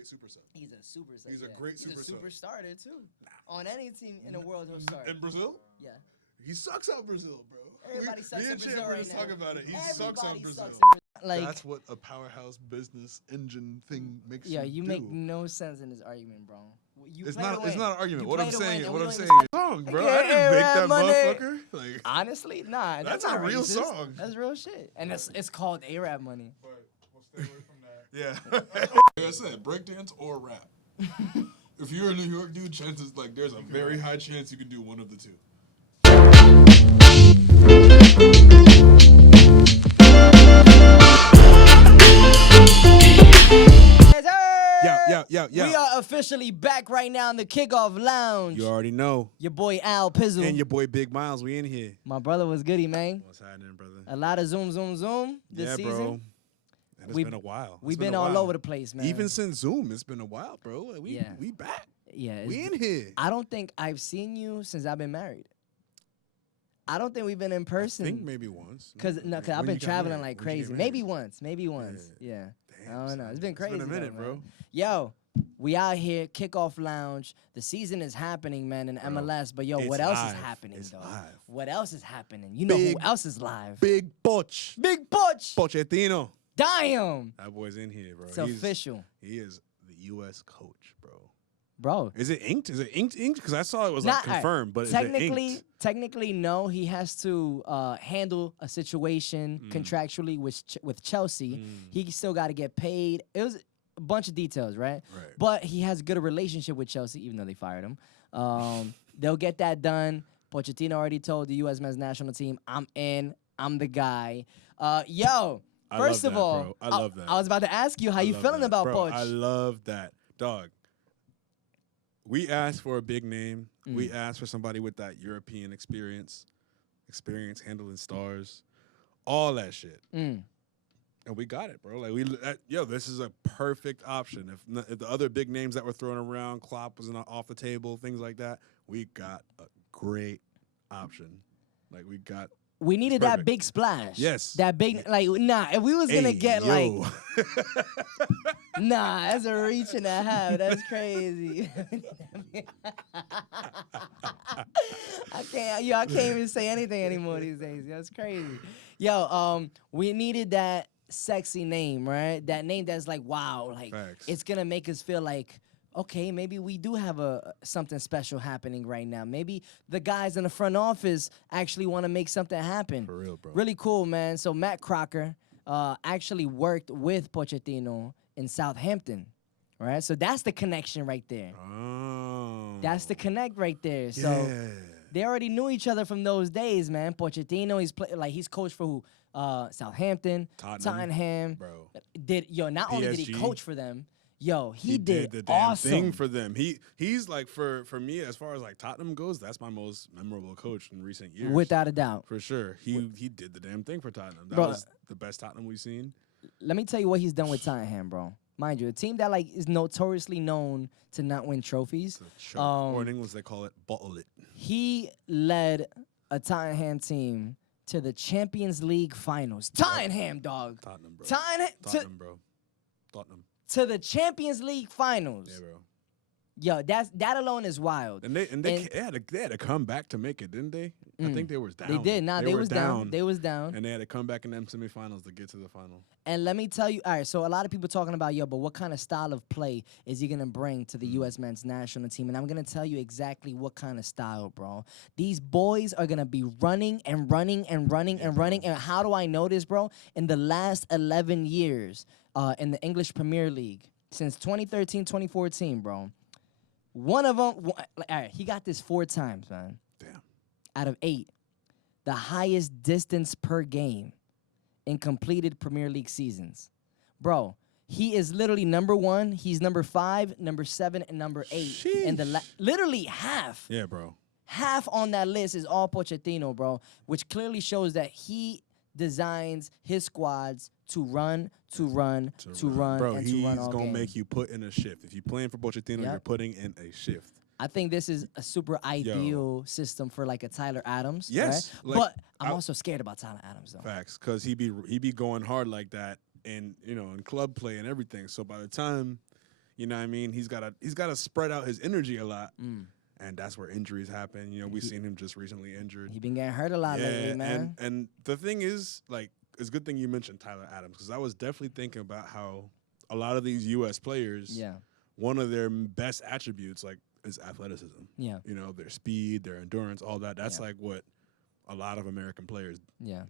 great super sub. He's a super sub. He's a great super He's a sub. super starter too. On any team in the world, he'll start. In Brazil? Yeah. He sucks out Brazil, bro. Everybody sucks in Brazil right now. Talk about it. He Everybody sucks out Brazil. sucks in Brazil. Like, that's what a powerhouse business engine thing makes yeah, you you do. make no sense in this argument, bro. It's not an argument. You What play I'm to saying, win, what and I'm we saying don't is song, bro. Yeah, I didn't make that money. motherfucker. Like, honestly, nah, that's not a real racist. song. That's real shit, and it's called Arab money. but we'll stay away from that. Yeah. Like I said, breakdance or rap. If you're a New York dude, chances like there's a very high chance you can do one of the two. Yeah. We are officially back right now in the kickoff lounge. You already know. Your boy Al Pizzle. And your boy Big Miles, we in here. My brother was goody, man. What's happening, brother? A lot of zoom this season. Bro. And it's been a while. We've been all over the place, man. Even since Zoom, it's been a while, bro. We back. Yeah. We in here. I don't think I've seen you since I've been married. I don't think we've been in person. I think maybe once. Cause I've been traveling like crazy. Maybe once. Yeah. Damn, I don't know. It's been crazy. It's been a minute, though, bro. Yo, we out here, kickoff lounge. The season is happening, man, in MLS. But yo, what else is happening, it's though? live. What else is happening? You know who else is live? Big Poch. Big Poch. Pochettino. Damn. That boy's in here, bro. It's official. He is the U.S. coach, bro. Bro. Is it inked? Is it inked? Because I saw it was like confirmed, but technically, is it inked? Technically, no. He has to handle a situation contractually with Chelsea. He still got to get paid. It was a bunch of details, right? But he has a good relationship with Chelsea, even though they fired him. They'll get that done. Pochettino already told the U.S. men's national team, I'm in. I'm the guy. First of all, bro. I love that. I was about to ask you how you feeling about Poch. I love that. Dog. We asked for a big name. We asked for somebody with that European experience handling stars, all that shit. And we got it, bro. Like this is a perfect option. If the other big names that were thrown around, Klopp was off the table, things like that, we got a great option. Like we needed that big splash. Yes. That big, if we was going to get, that's a reach and a half. That's crazy. I can't even say anything anymore these days. That's crazy. We needed that sexy name, right? That name that's like, wow, like, Facts. It's going to make us feel like, okay, maybe we do have something special happening right now. Maybe the guys in the front office actually want to make something happen. For real, bro. Really cool, man. So Matt Crocker actually worked with Pochettino in Southampton, right? So that's the connection right there. Oh. That's the connect right there. So they already knew each other from those days, man. Pochettino, he's coached for who? Southampton, Tottenham. Bro. Not only did he coach for them, he did the damn awesome thing for them. He's like for me, as far as like Tottenham goes, that's my most memorable coach in recent years. Without a doubt. For sure. He did the damn thing for Tottenham. That was the best Tottenham we've seen. Let me tell you what he's done with Tottenham, bro. Mind you, a team that is notoriously known to not win trophies. Or in English they call it bottle it. He led a Tottenham team to the Champions League finals. Tottenham, dog. Tottenham, bro. Tottenham, bro. Tottenham. To the Champions League finals. Yeah, bro. Yo, that alone is wild. And they had to come back to make it, didn't they? I think they was down. They did. They was down. They was down. And they had to come back in them semifinals to get to the final. And let me tell you, all right, so a lot of people talking about, but what kind of style of play is he going to bring to the U.S. men's national team? And I'm going to tell you exactly what kind of style, bro. These boys are going to be running and running and running and running. And how do I know this, bro? In the last 11 years in the English Premier League, since 2013, 2014, bro, one of them, all right, he got this 4 times, man. Damn. Out of 8. The highest distance per game in completed Premier League seasons. Bro, he is literally number 1. He's number 5, number 7, and number 8. And literally half. Yeah, bro. Half on that list is all Pochettino, bro, which clearly shows that he designs his squads to run, to run, to run, bro, and to run all he's going to game. make you put in a shift. If you're playing for Pochettino, you're putting in a shift. I think this is a super ideal system for like a Tyler Adams. Yes. Right? But I'm also scared about Tyler Adams, though. Facts, because he be going hard like that in club play and everything. So by the time, You know what I mean? He's gotta spread out his energy a lot. Mm. And that's where injuries happen. You know, we've seen him just recently injured. He been getting hurt a lot lately, man. And the thing is, like, it's a good thing you mentioned Tyler Adams, because I was definitely thinking about how a lot of these U.S. players, one of their best attributes, like, is athleticism. Yeah. You know, their speed, their endurance, all that. That's like what a lot of American players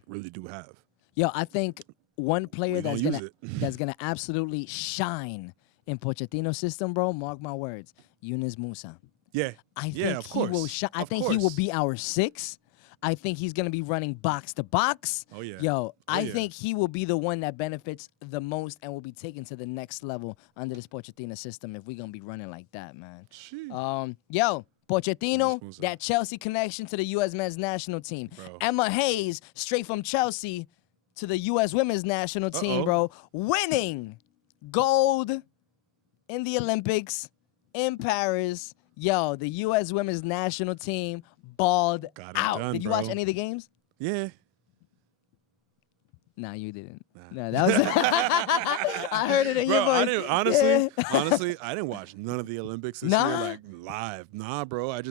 really do have. Yo, I think one player that's gonna absolutely shine in Pochettino's system, bro. Mark my words, Yunus Musa. Yeah. I think he will shine. I think he will be our 6. I think he's gonna be running box to box. Oh yeah. Yo, I think he will be the one that benefits the most and will be taken to the next level under this Pochettino system if we're gonna be running like that, man. Yo, Pochettino, that Chelsea connection to the U.S. men's national team. Bro. Emma Hayes, straight from Chelsea to the U.S. women's national team, bro. Winning gold in the Olympics in Paris. Yo, the U.S. women's national team balled out. Did you watch any of the games? Yeah. Nah, you didn't. Nah, that was. I heard it in your voice. Honestly, I didn't watch none of the Olympics this year, like live. Nah, bro. I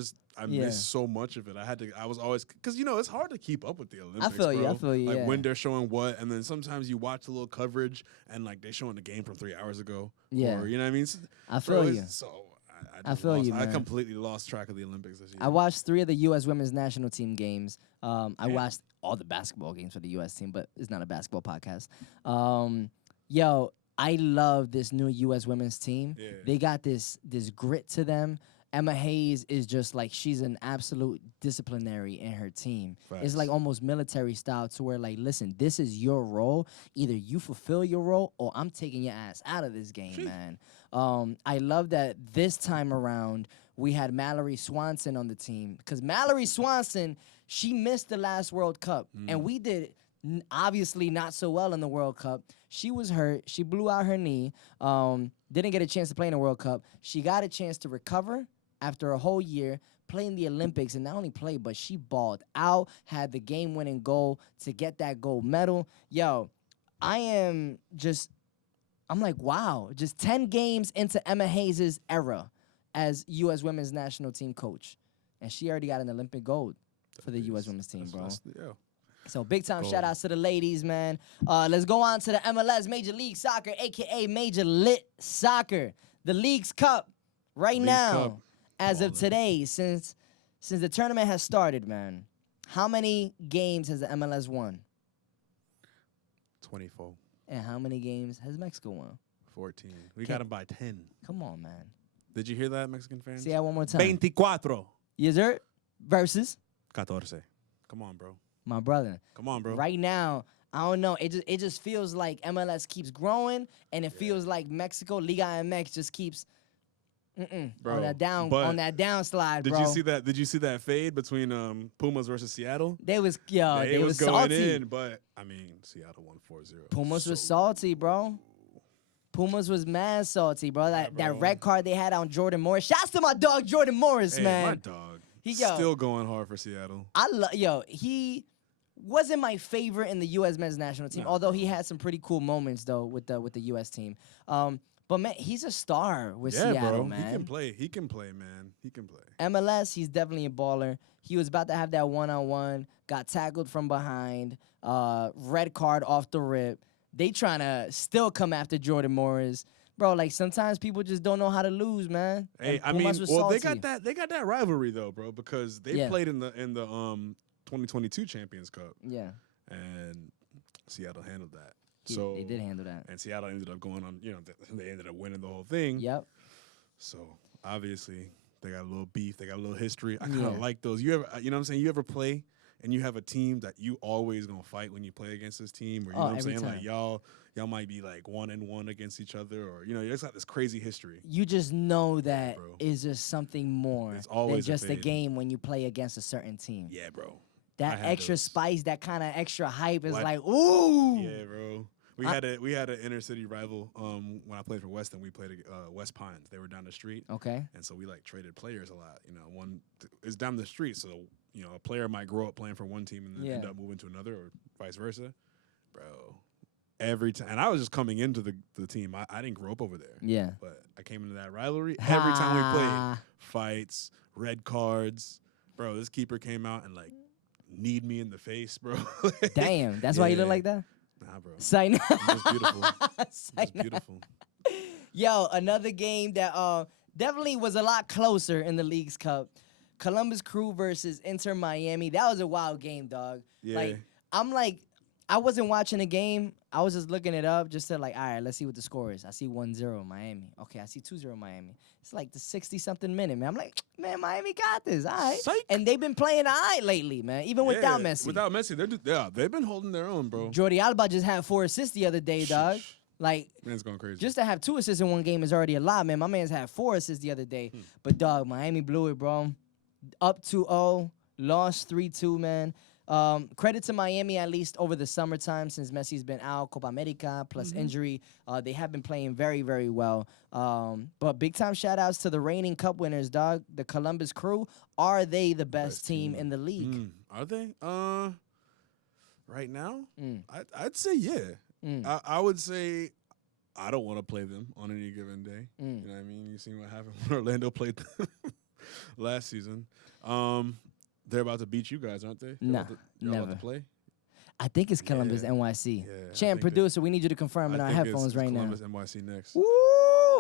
missed so much of it. I was always, because you know it's hard to keep up with the Olympics. I feel you. Like when they're showing what, and then sometimes you watch a little coverage and like they're showing the game from 3 hours ago. Yeah. Or, you know what I mean? I feel you. So I feel you, man. I completely lost track of the Olympics this year. I watched 3 of the U.S. women's national team games. I watched all the basketball games for the U.S. team, but it's not a basketball podcast. Yo, I love this new U.S. women's team. Yeah. They got this grit to them. Emma Hayes is just like, she's an absolute disciplinary in her team. Facts. It's like almost military style to where, like, listen, this is your role. Either you fulfill your role or I'm taking your ass out of this game, man. I love that this time around we had Mallory Swanson on the team, because Mallory Swanson, she missed the last World Cup, and we did obviously not so well in the World Cup. She was hurt. She blew out her knee. Didn't get a chance to play in the World Cup. She got a chance to recover after a whole year, play in the Olympics, and not only play, but she balled out, had the game-winning goal to get that gold medal. Yo, I'm like, wow, just 10 games into Emma Hayes' era as U.S. women's national team coach, and she already got an Olympic gold for the U.S. women's team, bro. So big-time shout-outs to the ladies, man. Let's go on to the MLS, Major League Soccer, a.k.a. Major Lit Soccer. The League's Cup right now, as of today, since the tournament has started, man. How many games has the MLS won? 24. And how many games has Mexico won? 14. We got them by 10. Come on, man. Did you hear that, Mexican fans? Say that one more time. 24. Yes, sir. Versus? 14. Come on, bro. My brother. Come on, bro. Right now, I don't know. It just feels like MLS keeps growing, and it feels like Mexico, Liga MX, just keeps bro, on that downslide, bro. Did you see that fade between Pumas versus Seattle? They was going salty. in, but I mean Seattle won 4-0. Pumas was salty, bro. Pumas was mad salty, bro. That red card they had on Jordan Morris. Shouts to my dog Jordan Morris, man. My dog. Still going hard for Seattle. He wasn't my favorite in the U.S. men's national team, although he had some pretty cool moments though with the U.S. team. But man, he's a star with Seattle, bro. man. He can play, man. He can play. MLS, he's definitely a baller. He was about to have that one-on-one, got tackled from behind, red card off the rip. They trying to still come after Jordan Morris. Bro, like sometimes people just don't know how to lose, man. Hey, I mean, they got that rivalry though, bro, because they played in the 2022 Champions Cup. Yeah. And Seattle handled that. They did handle that. And Seattle ended up going on, they ended up winning the whole thing. Yep. So, obviously, they got a little beef. They got a little history. I kind of like those. You know what I'm saying? You ever play and you have a team that you always going to fight when you play against this team? Or, you know what I'm saying? Time. Like, y'all might be, like, 1-1 against each other. Or, you just got this crazy history. You just know that is just something more than just a game when you play against a certain team. Yeah, bro. That extra spice, that kind of extra hype is like, ooh. Yeah, bro. We had an inner city rival. When I played for Weston, we played West Pines. They were down the street. Okay. And so we traded players a lot. One is down the street, so a player might grow up playing for one team and then end up moving to another, or vice versa. Bro, every time. And I was just coming into the team. I didn't grow up over there. Yeah. But I came into that rivalry. Every time we played, fights, red cards. Bro, this keeper came out and, like, kneed me in the face, bro. Damn. That's why you look like that? Nah, bro. Say no. I'm just beautiful. I'm just beautiful. Yo, another game that definitely was a lot closer in the Leagues Cup. Columbus Crew versus Inter Miami. That was a wild game, dog. Yeah. I wasn't watching the game. I was just looking it up just to all right, let's see what the score is. I see 1-0 Miami. Okay, I see 2-0 Miami. It's like the 60-something minute, man. I'm like, man, Miami got this, all right. Psych. And they've been playing all right lately, man, even without Messi. Without Messi, they've been holding their own, bro. Jordi Alba just had 4 assists the other day, dog. Sheesh. Like, Man's going crazy. just to have 2 assists in one game is already a lot, man. My man's had 4 assists the other day. But, dog, Miami blew it, bro. Up 2-0, lost 3-2, man. Credit to Miami, at least over the summertime, since Messi's been out, Copa America, plus injury. They have been playing very, very well. But big-time shout-outs to the reigning Cup winners, dog. The Columbus Crew. Are they the best team in the league? Are they? Right now? I'd say yeah. I would say I don't want to play them on any given day. You know what I mean? You seen what happened when Orlando played them last season. They're about to beat you guys, aren't they? Nah, You're never. about to play? I think it's Columbus NYC. Yeah, Champ producer, we need you to confirm in our headphones right now. Columbus NYC next. Woo!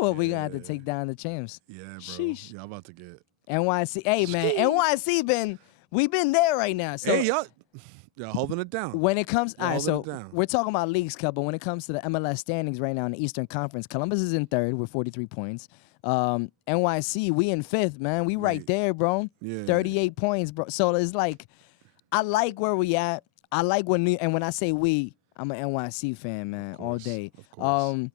We're going to have to take down the champs. Yeah, bro. Sheesh. Y'all about to get... NYC. Hey, man, NYC we've been there right now. So hey, y'all holding it down. when it comes, all right, so it down. we're talking about Leagues Cup, but when it comes to the MLS standings right now in the Eastern Conference, Columbus is in 3rd with 43 points. NYC, we in 5th, man. We right there, bro. Yeah. 38 points, bro. So it's like, I like where we at. I like and when I say we, I'm an NYC fan, man, all day. Of course.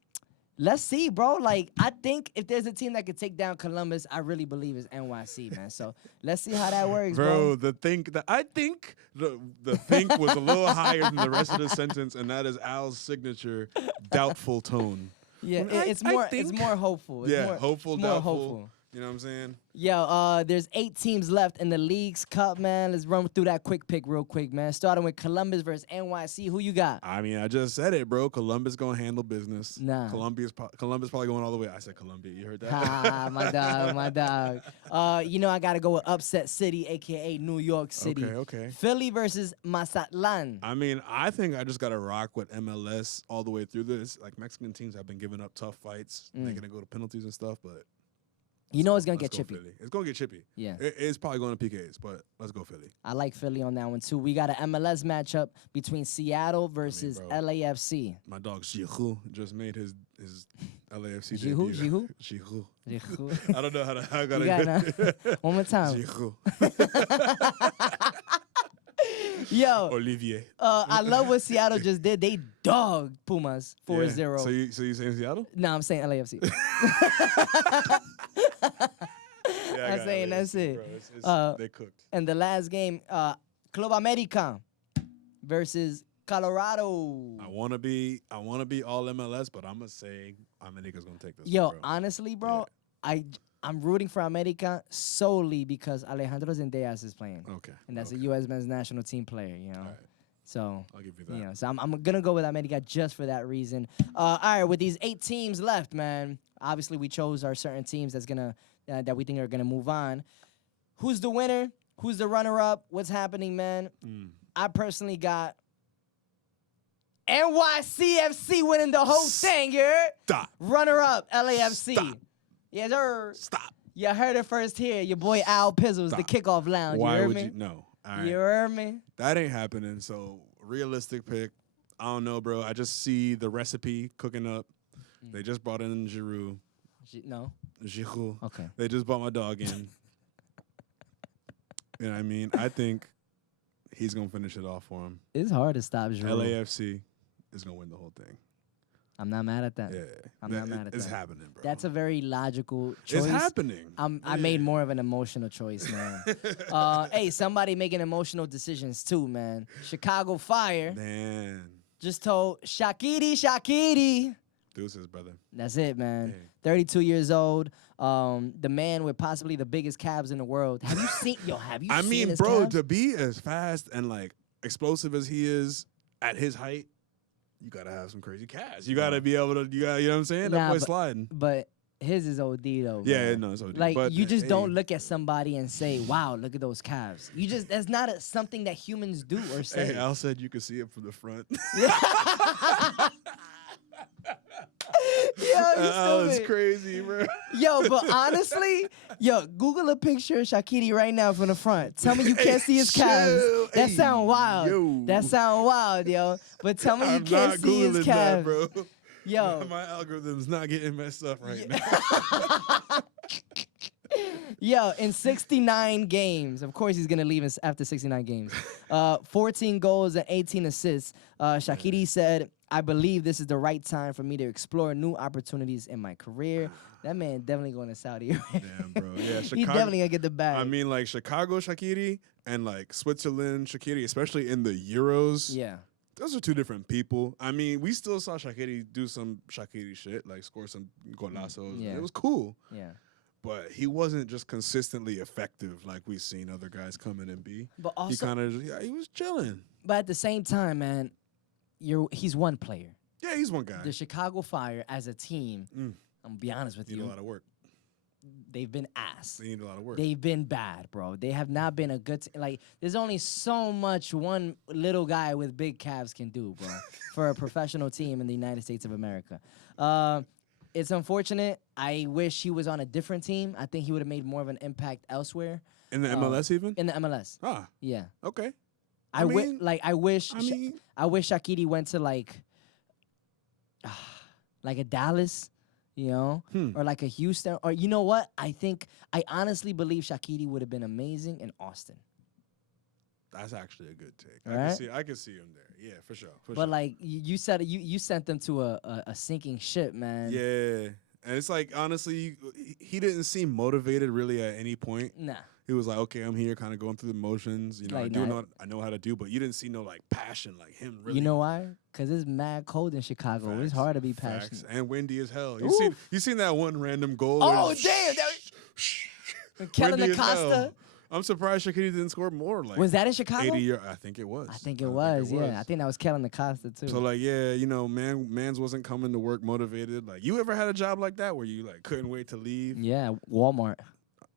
Let's see, bro. Like, I think if there's a team that could take down Columbus, I really believe it's NYC, man. So let's see how that works, bro. I think the think was a little higher than the rest of the sentence, and that is Al's signature doubtful tone. Yeah, it's more hopeful. Hopeful, more doubtful. hopeful. You know what I'm saying? Yo, there's 8 teams left in the Leagues Cup, man. Let's run through that quick pick real quick, man. Starting with Columbus versus NYC. Who you got? I mean, I just said it, bro. Columbus gonna handle business. Nah. Columbus probably going all the way. I said Columbia. You heard that? My dog, my dog. I gotta go with Upset City, aka New York City. Okay. Philly versus Mazatlan. I mean, I think I just gotta rock with MLS all the way through this. Like, Mexican teams have been giving up tough fights. They're gonna go to penalties and stuff, but You know it's going to get go chippy. Philly. It's going to get chippy. Yeah. It's probably going to PKs, but let's go Philly. I like Philly on that one, too. We got an MLS matchup between Seattle versus bro, LAFC. My dog Giroud just made his LAFC Giroud? debut. Giroud? Giroud. I don't know how to. I gotta Got one more time. Giroud. Yo, Olivier. I love what Seattle just did. They dogged Pumas 4-0. Yeah. So you saying Seattle? No, I'm saying LAFC. I'm saying that's it. Bro, they cooked. And the last game, Club America versus Colorado. I wanna be all MLS, but I'm gonna say America's gonna take this. Yo, one, bro. honestly, bro, I'm rooting for America solely because Alejandro Zendejas is playing. Okay. And that's a U.S. men's national team player, you know. All right. So I'll give you that. So I'm gonna go with America just for that reason. All right, with these 8 teams left, man. Obviously, we chose our certain teams that we think are gonna move on. Who's the winner? Who's the runner-up? What's happening, man? I personally got NYCFC winning the whole thing, you heard? Stop. Runner-up, LAFC. Stop. Yes, sir. Stop. You heard it first here. Your boy Al Pizzles, the kickoff lounge. Why you heard would me? you? No. All right. You heard me? That ain't happening. So realistic pick. I don't know, bro. I just see the recipe cooking up. They just brought in Giroud. No. Giroud. Okay. They just brought my dog in. You know what I mean? I think he's gonna finish it off for him. It's hard to stop Giroud. LAFC is gonna win the whole thing. I'm not mad at that. Yeah. I'm not mad at that. It's happening, bro. That's a very logical choice. It's happening. I made more of an emotional choice, man. Hey, somebody making emotional decisions too, man. Chicago Fire Man. just told Shaqiri. Deuces, brother. That's it, man. Hey. 32 years old. The man with possibly the biggest calves in the world. Have you seen? I seen mean, his bro, calves? to be as fast and like explosive as he is at his height, you gotta have some crazy calves. You gotta be able to. You know what I'm saying? That Nah, boy sliding. But his is OD though. Yeah, man. no, it's OD. Like but, you just hey, don't look at somebody and say, "Wow, look at those calves." You just that's not something that humans do or say. Hey, Al said you could see it from the front. Yo, you Al is stupid. crazy, bro. Yo, but honestly, Google a picture of Shaqiri right now from the front. Tell me you can't see his calves. chill. That Hey, sound wild. yo. That sound wild, yo. But tell me you I'm can't not see his Googling calves. that, bro. Yo. My algorithm's not getting messed up right now. Yo, in 69 games, of course he's going to leave us after 69 games. 14 goals and 18 assists. Shaqiri said, I believe this is the right time for me to explore new opportunities in my career. That man definitely going to Saudi Arabia. Damn, bro. Yeah, Chicago. He's definitely going to get the bag. I mean, like Chicago Shaqiri and like Switzerland Shaqiri, especially in the Euros. Yeah. Those are two different people. I mean, we still saw Shaqiri do some Shaqiri shit, like score some golazos. Yeah. It was cool. Yeah. But he wasn't just consistently effective like we've seen other guys come in and be. But also, He kind of, he was chilling. but at the same time, man, he's one player. Yeah, he's one guy. The Chicago Fire as a team, I'm gonna be honest with Need a you, lot of work. they've been ass. They need a lot of work. They've been bad, bro. They have not been a good like there's only so much one little guy with big calves can do, bro, for a professional team in the United States of America. It's unfortunate. I wish he was on a different team. I think he would have made more of an impact elsewhere. In the MLS even? In the MLS. Ah, Yeah. okay. I wish mean- I wish Shaqiri went to like a Dallas, you know, or like a Houston, or you know what? I honestly believe Shaqiri would have been amazing in Austin. That's actually a good take. Right? I can see him there. Yeah, for sure. But like you said, you sent them to a sinking ship, man. Yeah. And it's like, honestly, he didn't seem motivated really at any point. Nah. He was like, okay, I'm here kind of going through the motions. You know, Like, I know how to do, but you didn't see no like passion like him really. You know why? Because it's mad cold in Chicago. Facts, It's hard to be facts, passionate. and windy as hell. Oof. You seen that one random goal? Oh, where it's damn. Kellen windy as hell. Acosta. I'm surprised Shaqiri didn't score more. Like Was that in Chicago? 80 year, I think it was. I think it was, yeah. I think that was Kellen Acosta, too. So like, yeah, you know, mans wasn't coming to work motivated. Like, you ever had a job like that where you like couldn't wait to leave? Yeah, Walmart.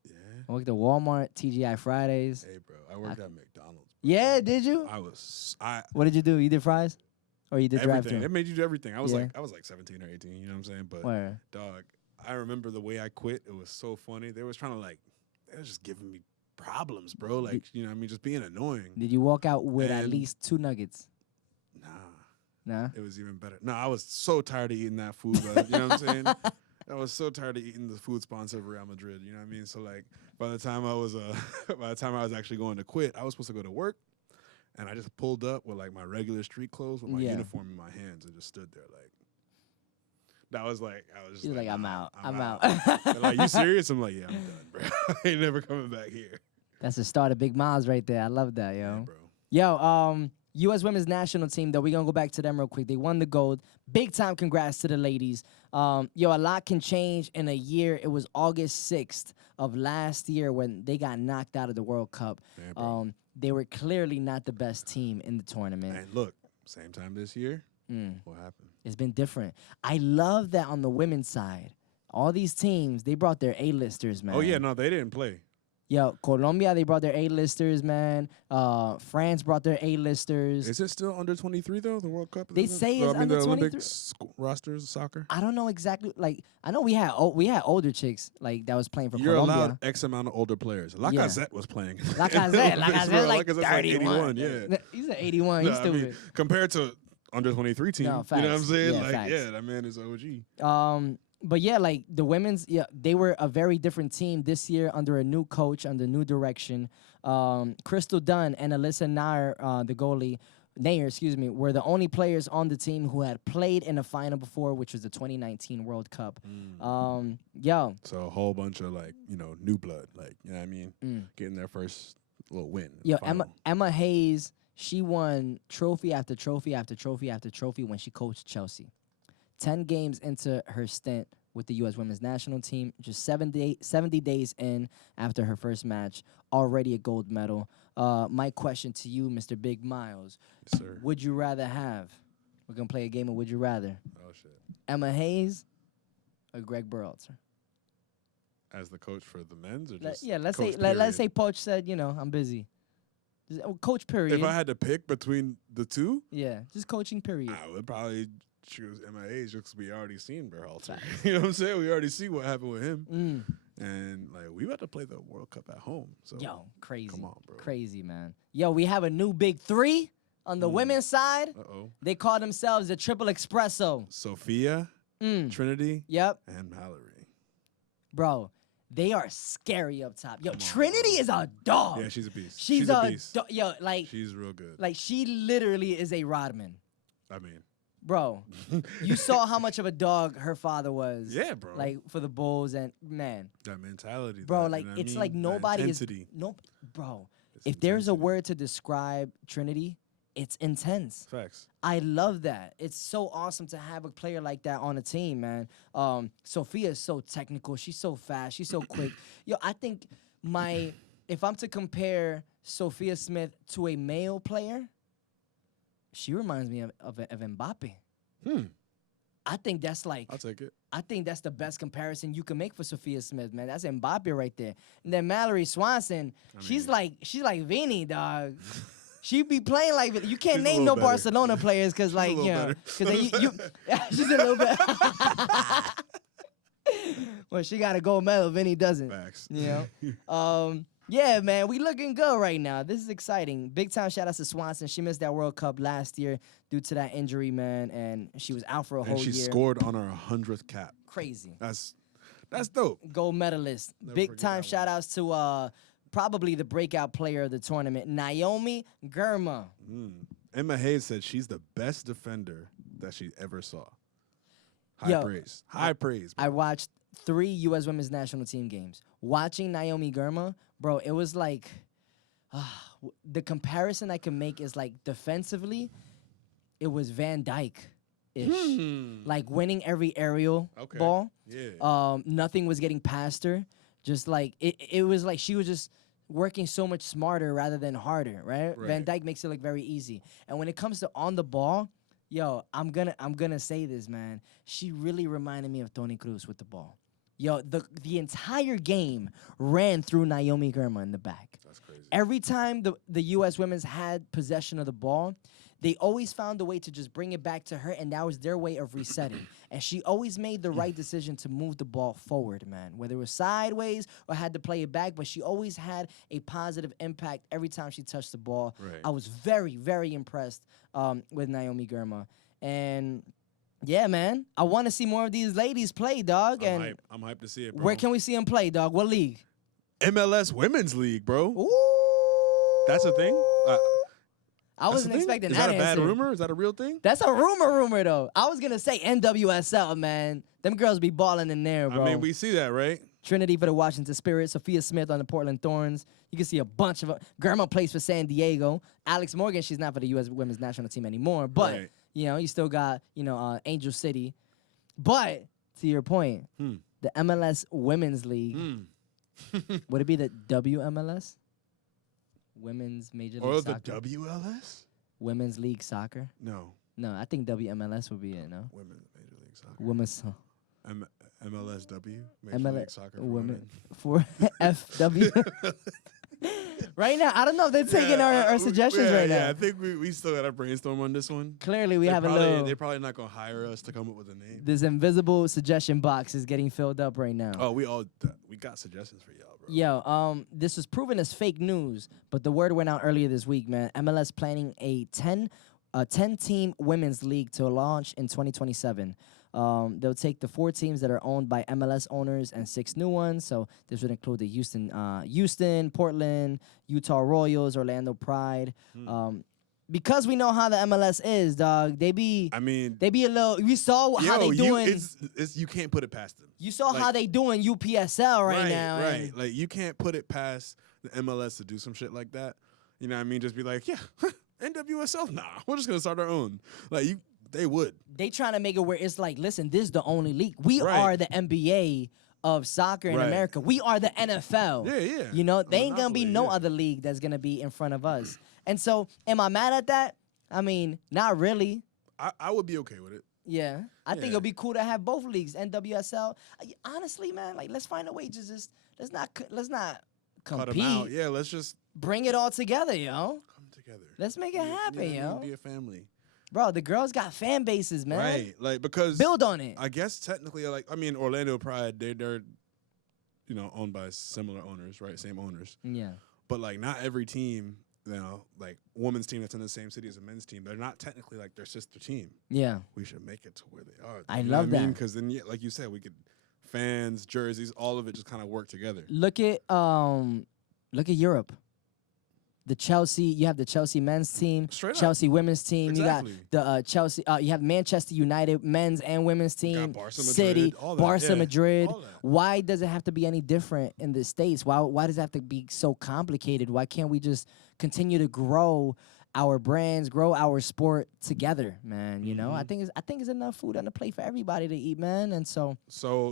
Yeah. I worked at Walmart, TGI Fridays. Hey, bro, I worked at McDonald's. Bro. Yeah, did you? I What did you do? You did fries? Or you did everything. drive-thru? It made you do everything. I was Yeah. like 17 or 18. You know what I'm saying? But Where? dog, I remember the way I quit. It was so funny. They was just giving me problems, bro. Like, you know what I mean? Just being annoying. Did you walk out with at And- least 2 nuggets? Nah? It was even better. No, I was so tired of eating that food. But, you know what I'm saying? I was so tired of eating the food sponsor of Real Madrid. You know what I mean? So like, by the time I was actually going to quit, I was supposed to go to work, and I just pulled up with like my regular street clothes with my Yeah. uniform in my hands and just stood there like. That was like, I was just He was like, I'm nah, out. I'm out. They're like, you serious? I'm like, yeah, I'm done, bro. I ain't never coming back here. That's the start of Big Miles right there. I love that, yo. Yeah, bro. Yo, U.S. Women's National Team, though, we're going to go back to them real quick. They won the gold. Big time congrats to the ladies. Yo, a lot can change in a year. It was August 6th of last year when they got knocked out of the World Cup. Yeah, bro. They were clearly not the best team in the tournament. And look, same time this year, what happened? It's been different. I love that on the women's side. All these teams, they brought their A-listers, man. Oh, yeah, no, they didn't play. Yo, Colombia, they brought their A-listers, man. France brought their A-listers. Is it still under 23 though? The World Cup. They say it's under the 23. Olympics rosters, soccer. I don't know exactly. Like, I know we had older chicks like that was playing for You're Colombia. allowed X amount of older players. Lacazette was playing. Lacazette like Lacazette's 31. Yeah, He's an 81. No, He's I stupid. mean, compared to under 23 team, No, you know what I'm facts. saying? Yeah, Like, facts. yeah, that man is OG. But yeah, like the women's, yeah, they were a very different team this year under a new coach, under new direction. Crystal Dunn and Alyssa Nair, the goalie, were the only players on the team who had played in a final before, which was the 2019 World Cup. Yo, So a whole bunch of like, you know, new blood, like, you know what I mean? Getting their first little win. yo, final. Emma Hayes, she won trophy after trophy after trophy after trophy when she coached Chelsea. 10 games into her stint with the U.S. Women's National Team, just 70 days in after her first match, already a gold medal. My question to you, Mr. Big Miles, Yes, sir. would you rather have We're gonna play a game of Would You Rather. Oh shit. Emma Hayes or Greg Berhalter. As the coach for the men's, or just Let's coach say let's say period? Poch said, I'm busy. Coach period. If I had to pick between the two, Yeah, just coaching period. I would probably choose MIA just because we already seen Berhalter. You know what I'm saying? We already see what happened with him. And, like, we about to play the World Cup at home. So Yo, crazy. Come on, bro. Crazy, man. Yo, we have a new big three on the women's side. Uh-oh. They call themselves the Triple Espresso. Sophia, Trinity, Yep. and Mallory. Bro, they are scary up top. Yo, Trinity is a dog. Yeah, she's a beast. She's a beast. Yo, like, She's real good. like she literally is a Rodman. I mean, Bro, you saw how much of a dog her father was. yeah, bro. Like, for the Bulls, and, man. that mentality. Bro, that, like, you know what I it's mean? like That nobody is. intensity. Bro, It's if there's a intensity. word to describe Trinity, it's intense. Facts. I love that. It's so awesome to have a player like that on a team, man. Sophia is so technical. She's so fast. She's so quick. Yo, I think if I'm to compare Sophia Smith to a male player, she reminds me of Mbappe. I think that's like, I'll take it. I think that's the best comparison you can make for Sophia Smith, man. That's Mbappe right there. And then Mallory Swanson, she's like Vinny, dog. She be playing like you can't She's a name little no better. Barcelona players because like little better. she's a little bit. Well, she got a gold medal. Vinny doesn't. Facts. You know. Yeah, man, we looking good right now. This is exciting. Big time shout outs to Swanson. She missed that World Cup last year due to that injury, man, and she was out for a whole And she year. scored on her 100th cap. Crazy. That's dope. Gold medalist. Never Big forget time that shout outs to probably the breakout player of the tournament, Naomi Girma. Emma Hayes said she's the best defender that she ever saw. High Yo, praise. High praise. Bro. I watched 3 U.S. Women's National Team games. Watching Naomi Girma, bro, it was like the comparison I can make is like defensively, it was Van Dyke-ish. Like winning every aerial ball. Yeah. Nothing was getting past her. Just like it was like she was just working so much smarter rather than harder, right? Van Dyke makes it look very easy. And when it comes to on the ball, yo, I'm gonna say this, man. She really reminded me of Toni Kroos with the ball. Yo, the entire game ran through Naomi Girma in the back. That's crazy. Every time the U.S. women's had possession of the ball, they always found a way to just bring it back to her, and that was their way of resetting. And she always made the right decision to move the ball forward, man. Whether it was sideways or had to play it back, but she always had a positive impact every time she touched the ball. Right. I was very, very impressed with Naomi Girma. And yeah, man, I want to see more of these ladies play, dog. I'm hyped to see it, bro. Where can we see them play, dog? What league? MLS Women's League, bro. Ooh. That's a thing? I wasn't expecting Is that that a bad answer. rumor? Is that a real thing? That's a rumor, though. I was going to say NWSL, man. Them girls be balling in there, bro. I mean, we see that, right? Trinity for the Washington Spirit. Sophia Smith on the Portland Thorns. You can see a bunch of... Germa plays for San Diego. Alex Morgan, she's not for the U.S. Women's National Team anymore. But, Right. you still got, Angel City. But, to your point, the MLS Women's League, would it be the WMLS? Women's Major League Or Soccer? the WLS? Women's League Soccer? No. No, I think WMLS would be it, no? Women's Major League Soccer. Women's... MLSW? Major ML League Soccer for women women. for FW. Right now, I don't know if they're taking our suggestions right Yeah, now. I think we still got to brainstorm on this one. Clearly, we They're have probably, a little... They're probably not going to hire us to come up with a name. This invisible suggestion box is getting filled up right now. Oh, we got suggestions for y'all, bro. Yo, this was proven as fake news, but the word went out earlier this week, man. MLS planning a 10-team women's league to launch in 2027. They'll take the 4 teams that are owned by MLS owners and 6 new ones. So this would include the Houston, Portland, Utah Royals, Orlando Pride. Because we know how the MLS is, dog. They be a little. We saw how they doing. You can't put it past them. You saw how they doing UPSL right now. Right. and- Like you can't put it past the MLS to do some shit like that. You know what I mean? Just be like, yeah, NWSL. Nah, we're just gonna start our own. Like they would. They trying to make it where it's like, listen, this is the only league. We Right. are the NBA of soccer in Right. America. We are the NFL. Yeah. They ain't gonna be no Monopoly, other league that's gonna be in front of us. And so, am I mad at that? I mean, not really. I would be okay with it. Yeah, I think Yeah. it'll be cool to have both leagues, NWSL. Honestly, man, like let's find a way to just let's not Cut compete. them out. Yeah, let's just Bring it all together, yo. come together. Let's make it happen, yo. Be a family. Bro, the girls got fan bases, man. Right, like because Build on it. I guess technically, like I mean, Orlando Pride, they're owned by similar owners, right? Same owners. Yeah. But like not every team, like women's team that's in the same city as a men's team, they're not technically like their sister team. Yeah. We should make it to where they are. I You know love what I mean? that. Because then, like you said, we could fans, jerseys, all of it just kind of work together. Look at Europe. The Chelsea, you have the Chelsea men's team, Straight up. Chelsea women's team. Exactly. You got the Chelsea. You have Manchester United men's and women's team. Barca City, Madrid, all that, Barca yeah, Madrid. all that. Why does it have to be any different in the States? Why does it have to be so complicated? Why can't we just continue to grow our brands, grow our sport together, man? You know, I think it's enough food on the plate for everybody to eat, man. And so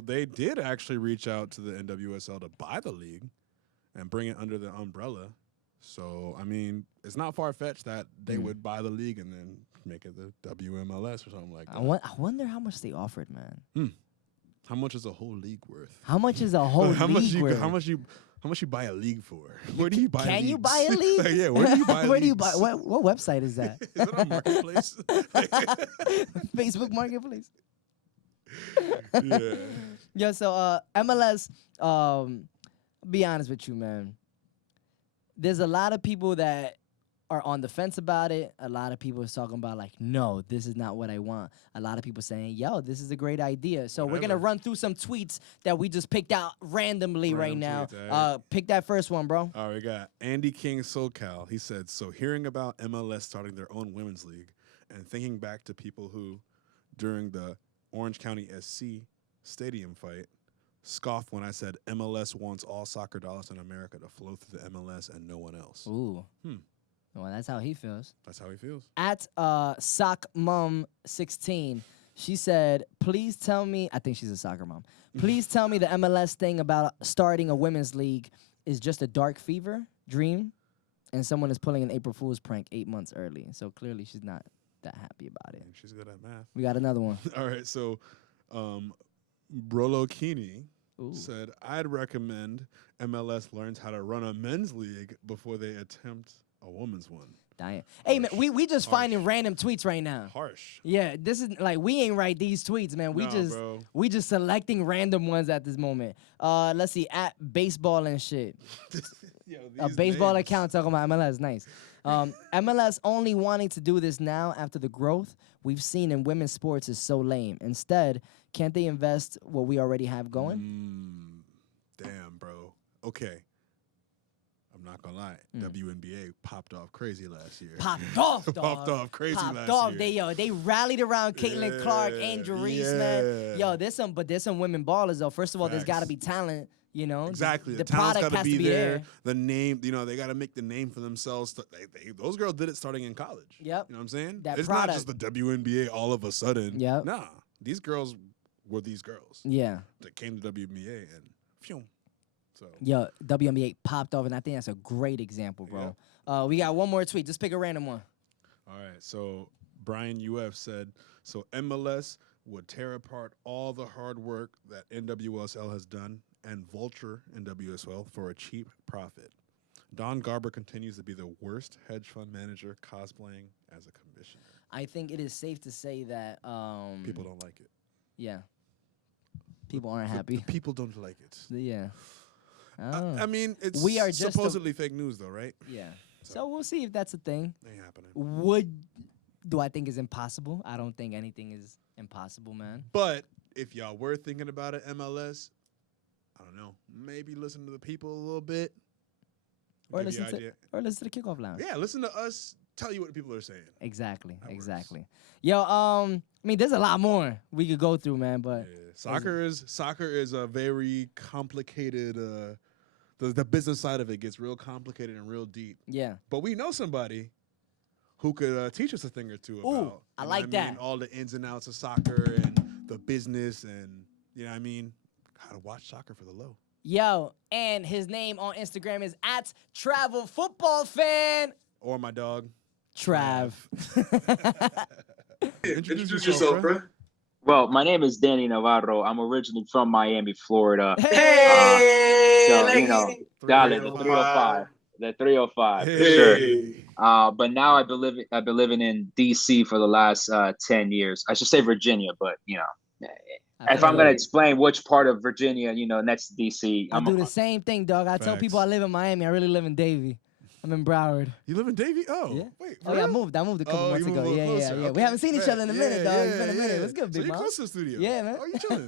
they did actually reach out to the NWSL to buy the league and bring it under the umbrella. So, I mean, it's not far-fetched that they would buy the league and then make it the WMLS or something like that. I wonder how much they offered, man. How much is a whole league worth? How much is a whole league worth? How much you buy a league for? Where do you buy Can leagues? you buy a league? Like, yeah, where do you buy Where do you leagues? buy? What website is that? Is it on Marketplace? Facebook Marketplace. Yeah. Yeah, so MLS, be honest with you, man. There's a lot of people that are on the fence about it. A lot of people are talking about like, no, this is not what I want. A lot of people saying, yo, this is a great idea. So we're going to Whatever. run through some tweets that we just picked out randomly right Random now. tweets, all right. Pick that first one, bro. All right, we got Andy King SoCal. He said, so hearing about MLS starting their own women's league and thinking back to people who, during the Orange County SC stadium fight, scoffed when I said MLS wants all soccer dollars in America to flow through the MLS and no one else. Ooh. Well, that's how he feels. That's how he feels. At SockMom16, she said, please tell me, I think she's a soccer mom. Please tell me the MLS thing about starting a women's league is just a dark fever dream and someone is pulling an April Fool's prank 8 months early. So clearly she's not that happy about it. And she's good at math. We got another one. All right, so Brolo Keeney Ooh. said, I'd recommend MLS learns how to run a men's league before they attempt a women's one. Dying. Hey, man, we just finding random tweets right now. Harsh. Yeah, this is like we ain't write these tweets, man. Bro. We just selecting random ones at this moment. Let's see, at baseball and shit. Yo, A these baseball names. account talking about MLS, nice. MLS only wanting to do this now after the growth we've seen in women's sports is so lame. Instead, can't they invest what we already have going? Damn, bro. Okay. I'm not gonna lie. WNBA popped off crazy last year. Popped off, dog. Popped off crazy Popped last off. year. They rallied around Caitlin Clark, Angel Reese, man. Yo, there's some women ballers though. First of all, there's got to Facts. be talent. You know, Exactly. The talent's product gotta has be to be there. The name, they got to make the name for themselves. Those girls did it starting in college. Yep. You know what I'm saying? That it's product. not just the WNBA all of a sudden. Yep. Nah. These girls were these girls Yeah. that came to WNBA and phew. So Yo, WNBA popped off, and I think that's a great example, bro. We got one more tweet. Just pick a random one. all right. So Brian UF said, so MLS would tear apart all the hard work that NWSL has done and vulture NWSL for a cheap profit. Don Garber continues to be the worst hedge fund manager cosplaying as a commissioner. I think it is safe to say that People don't like it. Yeah. People aren't happy. The people don't like it. Yeah. I mean, it's We are just supposedly fake news, though, right? Yeah. So we'll see if that's a thing. Ain't happening. Do I think it's impossible? I don't think anything is impossible, man. But if y'all were thinking about it, MLS, I don't know, maybe listen to the people a little bit. Or Give you listen idea. to the kickoff lounge. Yeah, listen to us tell you what the people are saying. Exactly. That Exactly. Yo, I mean, there's a lot more we could go through, man, but Yeah. Soccer is a very complicated. The business side of it gets real complicated and real deep. yeah. But we know somebody who could teach us a thing or two about. Ooh, I you know like what that. mean? All the ins and outs of soccer and the business and you know what I mean, how to watch soccer for the low. Yo, and his name on Instagram is at Travel Futbol Fan. Or my dog. Trav. Introduce yourself, bro. Well, my name is Danny Navarro. I'm originally from Miami, Florida. Hey, So, you know, dale, the 305. The 305, for sure. But now I've been living in DC for the last 10 years. I should say Virginia, but you know, if I'm gonna explain which part of Virginia, you know, next to DC, I do the same thing, dog. I tell people I live in Miami. I really live in Davie. I'm in Broward. You live in Davie? Oh, yeah. Wait. Oh, yeah, I moved a couple months ago. Yeah. Okay. We haven't seen each other in a minute, dog. It's been a minute. What's good, big man? So you're close to the studio. Yeah, man. Oh, you chilling?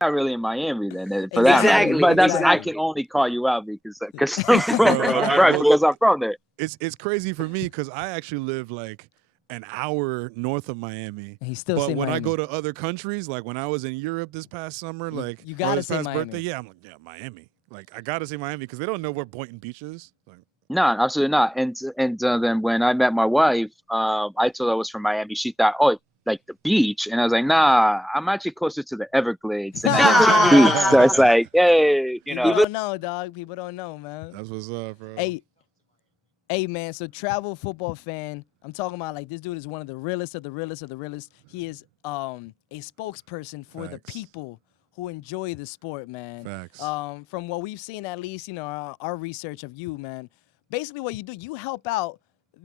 Not really in Miami then, for that matter. But I can only call you out because I'm from there. It's crazy for me because I actually live like an hour north of Miami. And he's still but when Miami. I go to other countries, like when I was in Europe this past summer, like you gotta this say past Miami. birthday, yeah, I'm like, yeah, Miami. Like I gotta say Miami because they don't know where Boynton Beach is. Like, no, absolutely not. And then when I met my wife, I told her I was from Miami. She thought, oh, like the beach, and I was like, nah, I'm actually closer to the Everglades than the beach. So it's like, hey, you know. People don't know, dog. People don't know, man. That's what's up, bro. Hey, man, so Travel Futbol Fan, I'm talking about, like, this dude is one of the realest of the realest of the realest. He is a spokesperson for the people who enjoy the sport, man. Facts. From what we've seen, at least, you know, our research of you, man, basically what you do, you help out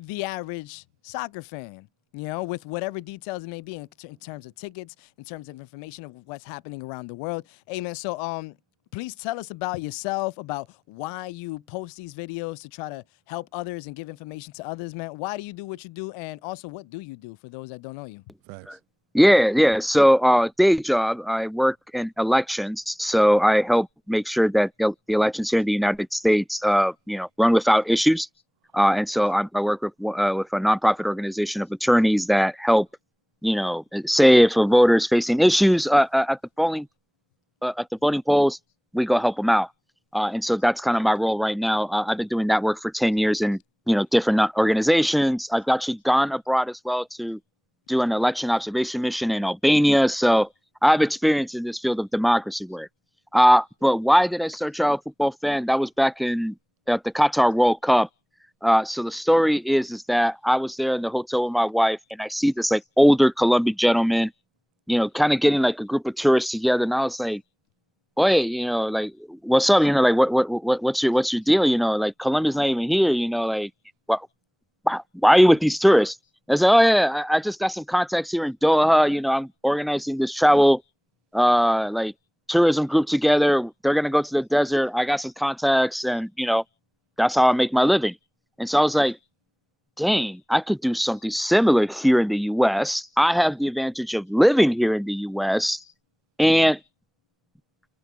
the average soccer fan, you know, with whatever details it may be in terms of tickets, in terms of information of what's happening around the world. Hey, man, so please tell us about yourself, about why you post these videos to try to help others and give information to others, man. Why do you do what you do? And also, what do you do for those that don't know you? Facts. Yeah. So day job, I work in elections. So I help make sure that the elections here in the United States, run without issues. And so I work with a nonprofit organization of attorneys that help, you know, say if a voter is facing issues at the voting polls, we go help them out. And so that's kind of my role right now. I've been doing that work for 10 years in, you know, different organizations. I've actually gone abroad as well to do an election observation mission in Albania. So I have experience in this field of democracy work. But why did I start Travel Futbol Fan? That was back at the Qatar World Cup. So the story is that I was there in the hotel with my wife, and I see this like older Colombian gentleman, you know, kind of getting like a group of tourists together. And I was like, "Oi, you know, like, what's up? You know, like, what's your deal? You know, like, Colombia's not even here. You know, like, why are you with these tourists?" I said, "Oh yeah, I just got some contacts here in Doha. You know, I'm organizing this travel, like, tourism group together. They're gonna go to the desert. I got some contacts, and you know, that's how I make my living." And so I was like, dang, I could do something similar here in the U.S. I have the advantage of living here in the U.S. And,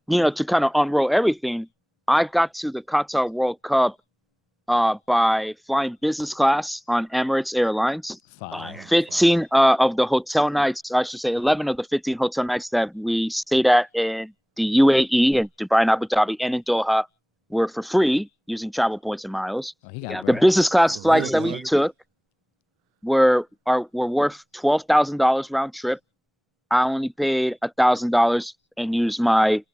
you know, to kind of unroll everything, I got to the Qatar World Cup by flying business class on Emirates Airlines. 15 of the hotel nights, I should say 11 of the 15 hotel nights that we stayed at in the UAE, in Dubai and Abu Dhabi and in Doha were for free using travel points and miles. The business class flights that we took were worth $12,000 round trip. I only paid $1,000 and used my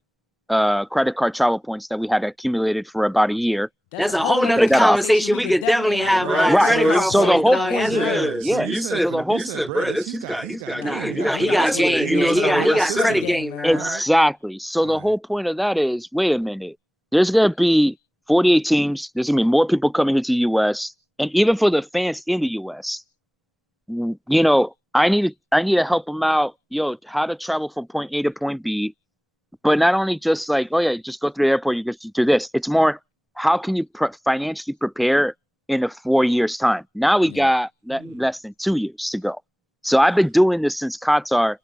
credit card travel points that we had accumulated for about a year. That's a whole nother conversation we could definitely have about credit card so the points, whole dog. point That's is, real. You said, bro, he's got He got game. game. He got credit game, man. Exactly. So the whole point of that is, wait a minute. There's going to be 48 teams. There's going to be more people coming here to the U.S. And even for the fans in the U.S., you know, I need to help them out. How to travel from point A to point B. But not only just like, oh, yeah, just go through the airport, you just do this. It's more, how can you financially prepare in 4 years' time? Now we got less than 2 years to go. So I've been doing this since Qatar,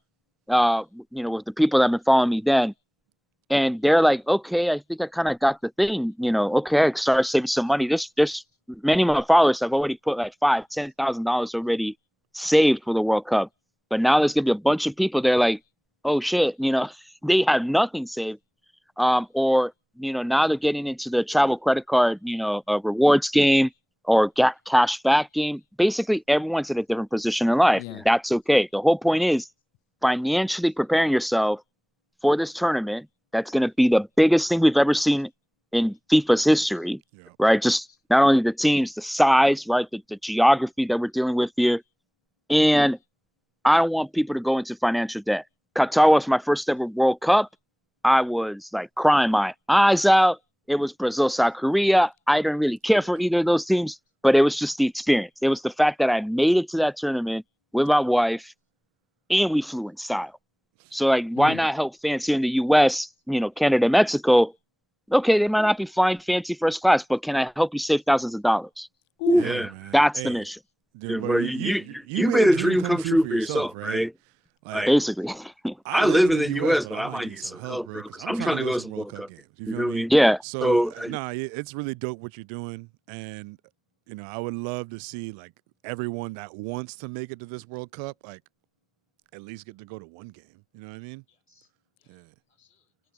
with the people that have been following me then. And they're like, okay, I think I kind of got the thing, okay, I started saving some money. There's many of my followers have already put like $5,000-$10,000 already saved for the World Cup. But now there's going to be a bunch of people, they're like, oh shit, they have nothing saved. Or now they're getting into the travel credit card, a rewards game or cash back game. Basically, everyone's in a different position in life. Yeah. That's okay. The whole point is financially preparing yourself for this tournament. That's going to be the biggest thing we've ever seen in FIFA's history, right? Just not only the teams, the size, right? The geography that we're dealing with here. And I don't want people to go into financial debt. Qatar was my first ever World Cup. I was like crying my eyes out. It was Brazil, South Korea. I didn't really care for either of those teams, but it was just the experience. It was the fact that I made it to that tournament with my wife, and we flew in style. So, like, why not help fans here in the U.S., Canada, Mexico? Okay, they might not be flying fancy first class, but can I help you save thousands of dollars? Yeah, man. That's the mission. Dude, but you made a dream come true for yourself, right? Like, basically. I live in the U.S., but I might need some help, bro, because I'm trying to go to some World Cup games. You feel me? Yeah. So, it's really dope what you're doing, and I would love to see like everyone that wants to make it to this World Cup, like at least get to go to one game. You know what I mean? Yeah.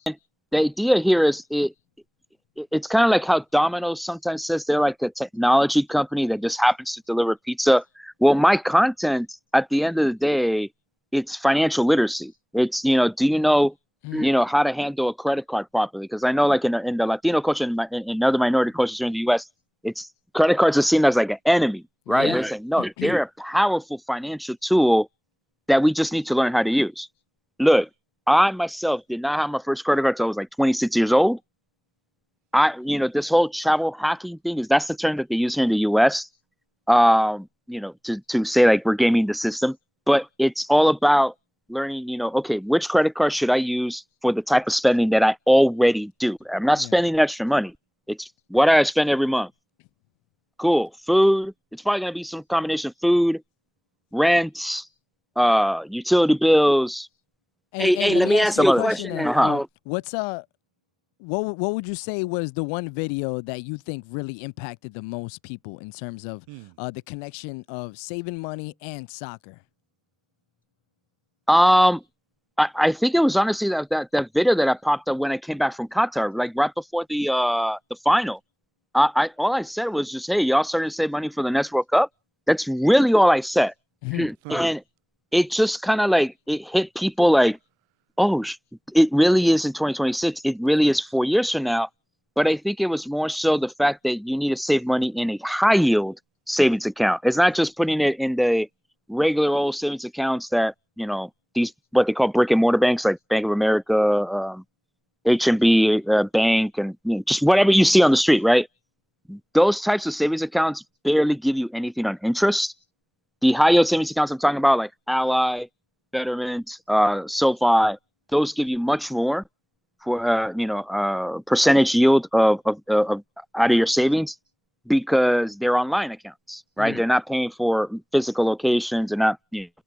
And the idea here is it's kind of like how Domino's sometimes says they're like a technology company that just happens to deliver pizza. Well, my content at the end of the day, it's financial literacy. It's, do you know how to handle a credit card properly? Because I know like in the Latino culture and in other minority cultures here in the U.S., it's credit cards are seen as like an enemy, right? Yeah. But it's like, no, they're a powerful financial tool that we just need to learn how to use. Look, I myself did not have my first credit card until I was like 26 years old. This whole travel hacking thing that's the term that they use here in the U.S. To say like we're gaming the system, but it's all about learning, okay, which credit card should I use for the type of spending that I already do? I'm not spending extra money. It's what I spend every month. Cool. Food. It's probably going to be some combination of food, rent, utility bills. Hey, let me ask you a question. What would you say was the one video that you think really impacted the most people in terms of the connection of saving money and soccer? I think it was honestly that video that I popped up when I came back from Qatar, like right before the final. All I said was just, hey, y'all starting to save money for the next World Cup? That's really all I said. And it just kind of like it hit people like, oh, it really is in 2026. It really is 4 years from now. But I think it was more so the fact that you need to save money in a high yield savings account. It's not just putting it in the regular old savings accounts that, these what they call brick and mortar banks like Bank of America, H&B Bank, and just whatever you see on the street, right? Those types of savings accounts barely give you anything on interest. The high yield savings accounts I'm talking about, like Ally, Betterment, SoFi, those give you much more for percentage yield of out of your savings because they're online accounts, right? They're not paying for physical locations, they're not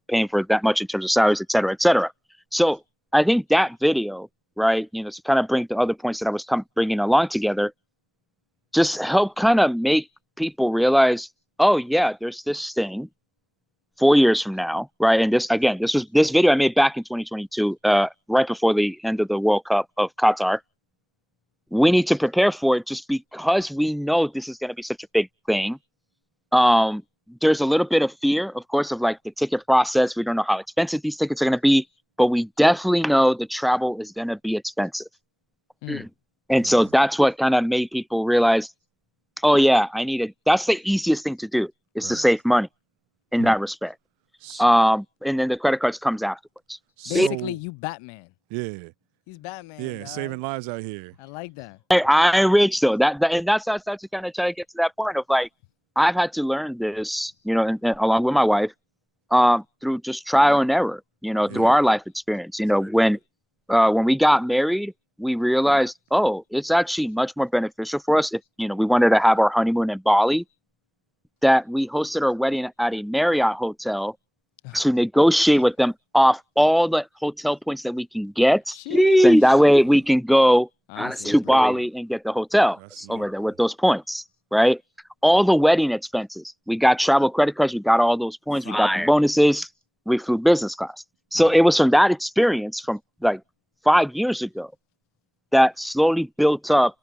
paying for that much in terms of salaries, et cetera, et cetera. So I think that video, right, to kind of bring the other points that I was bringing along together, just help kind of make people realize, oh yeah, there's this thing 4 years from now, right? And this video I made back in 2022, right before the end of the World Cup of Qatar. We need to prepare for it just because we know this is going to be such a big thing. There's a little bit of fear, of course, of like the ticket process. We don't know how expensive these tickets are going to be, but we definitely know the travel is going to be expensive. And so that's what kind of made people realize, oh yeah, that's the easiest thing to do is to save money in that respect. And then the credit cards comes afterwards. Basically, you Batman. Yeah. He's Batman. Yeah, dog. saving lives out here. I like that. I ain't rich though. And that's how I started to kind of try to get to that point of like, I've had to learn this, and along with my wife, through just trial and error, through our life experience. When we got married, we realized, oh, it's actually much more beneficial for us if, we wanted to have our honeymoon in Bali, that we hosted our wedding at a Marriott hotel to negotiate with them off all the hotel points that we can get. So that way we can go to Bali and get the hotel over there with those points, right? All the wedding expenses. We got travel credit cards. We got all those points. We got the bonuses. We flew business class. So it was from that experience from like 5 years ago that slowly built up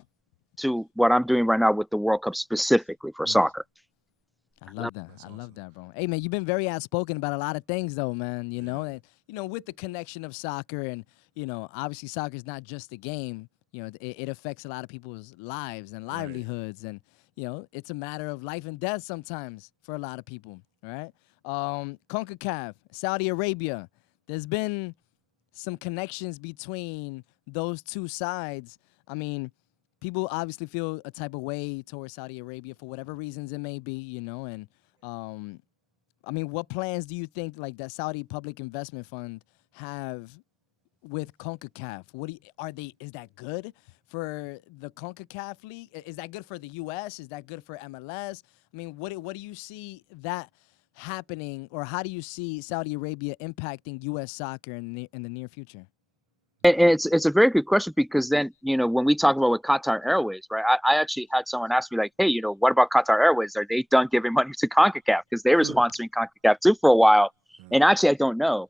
to what I'm doing right now with the World Cup specifically for soccer. I love that. I love that, bro. Hey, man, you've been very outspoken about a lot of things, though, man. And with the connection of soccer, and obviously, soccer is not just a game. It affects a lot of people's lives and livelihoods, and it's a matter of life and death sometimes for a lot of people, right? CONCACAF, Saudi Arabia. There's been some connections between those two sides. I mean, people obviously feel a type of way towards Saudi Arabia for whatever reasons it may be, you know. And I mean, what plans do you think like that Saudi Public Investment Fund have with CONCACAF? Is that good for the CONCACAF league? Is that good for the US? Is that good for MLS? I mean, what do you see that happening, or how do you see Saudi Arabia impacting US soccer in the near future? And it's a very good question, because then, when we talk about with Qatar Airways, right? I actually had someone ask me like, hey, what about Qatar Airways? Are they done giving money to CONCACAF? Because they were sponsoring CONCACAF too for a while. And actually, I don't know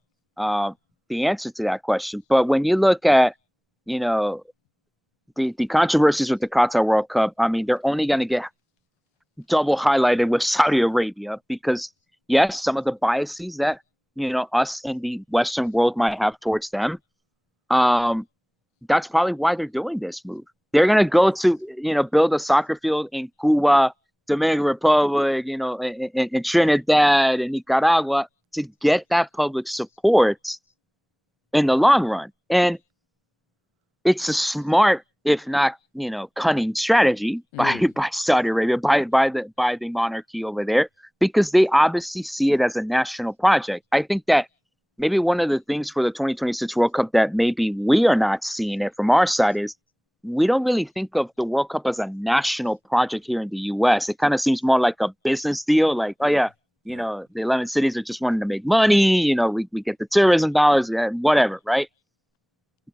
the answer to that question. But when you look at, the controversies with the Qatar World Cup, I mean, they're only going to get double highlighted with Saudi Arabia, because yes, some of the biases that, us in the Western world might have towards them. That's probably why they're doing this move. They're going to go to, build a soccer field in Cuba, Dominican Republic, in Trinidad and Nicaragua to get that public support in the long run. And it's a smart, if not, cunning strategy by Saudi Arabia, by the monarchy over there, because they obviously see it as a national project. I think that maybe one of the things for the 2026 World Cup that maybe we are not seeing it from our side is we don't really think of the World Cup as a national project here in the U.S. It kind of seems more like a business deal. Like, oh, yeah, the 11 cities are just wanting to make money. We get the tourism dollars, whatever, right?